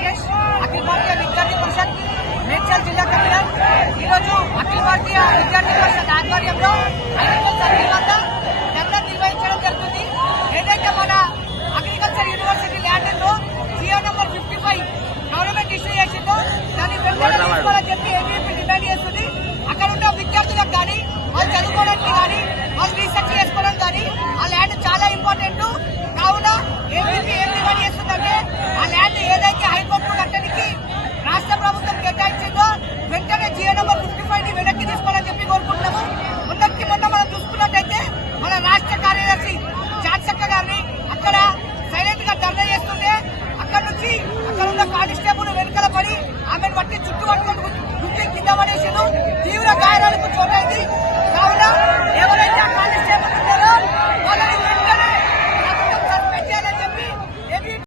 నాగేష్, అఖిల భారతీయ విద్యార్థి పరిషత్ మేడ్చల్ జిల్లా కన్వీనర్. ఈరోజు అఖిల భారతీయ విద్యార్థి పరిషత్ ఆధ్వర్యంలో